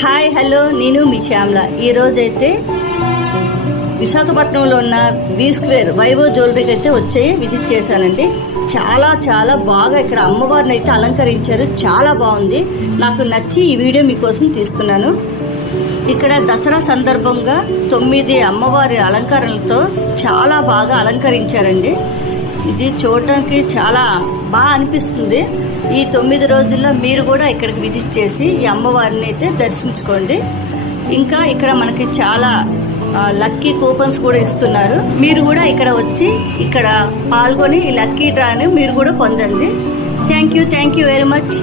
Hi hello, నేను మీ శ్యామల. ఈరోజైతే విశాఖపట్నంలో ఉన్న బీ స్క్వేర్ వైభవ్ జ్యువెలరీకి అయితే విజిట్ చేశానండి. చాలా చాలా బాగా ఇక్కడ అమ్మవారిని అయితే అలంకరించారు. చాలా బాగుంది, నాకు నచ్చి ఈ వీడియో మీకోసం తీస్తున్నాను. ఇక్కడ దసరా సందర్భంగా 9 అమ్మవారి అలంకరణలతో చాలా బాగా అలంకరించారండి. ఇది చూడటానికి చాలా బాగా అనిపిస్తుంది. ఈ 9 రోజుల్లో మీరు కూడా ఇక్కడికి విజిట్ చేసి ఈ అమ్మవారిని అయితే దర్శించుకోండి. ఇంకా ఇక్కడ మనకి చాలా లక్కీ కూపన్స్ కూడా ఇస్తున్నారు. మీరు కూడా ఇక్కడ వచ్చి ఇక్కడ పాల్గొని ఈ లక్కీ డ్రాని మీరు కూడా పొందండి. Thank you very much.